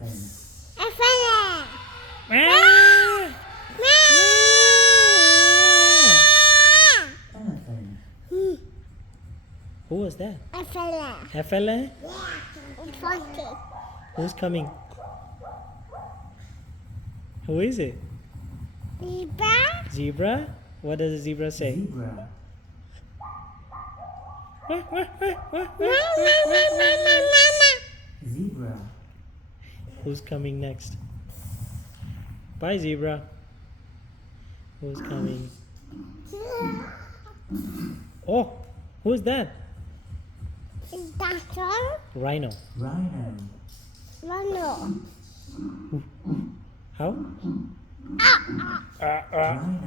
Elephant. Ah! Who was that? Elephant. Heffele? Elephant. Who's coming? Who is it? Zebra. Zebra? What does the zebra say? Zebra. Zebra. Who's coming next? Bye, zebra. Who's coming? Oh, who's that? Doctor. Rhino. Rhino. Rhino. How? Ah, ah. Uh, uh. Rhino.